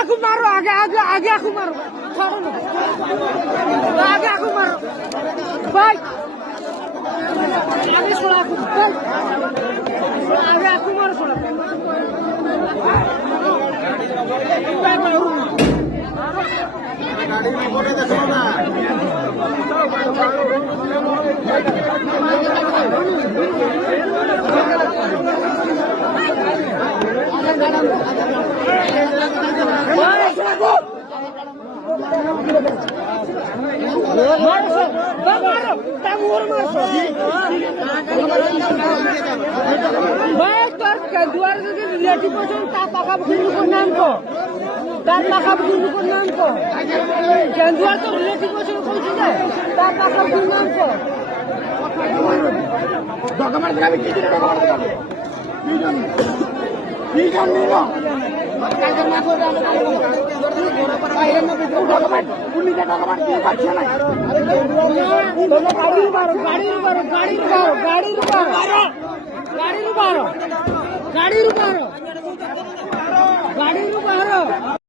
aku maru agak aku maru agak aku maru baik আমি সোলা aku agak aku maru sola গাড়ি উপরে দেখো না তার টাকা বুঝুন নাম কো কেন্দ্র তো রিলেটিভ বছর কইছে না তার টাকা বুঝুন নাম কো ডকুমেন্ট দেখাবি কি দিন ডকুমেন্ট দেখাবি কি জানি না কাজে না করে বাইরে না ভিতরে ডকুমেন্ট পুলিশে ডকুমেন্ট দিয়ে পাচ্ছে না গাড়ির বারো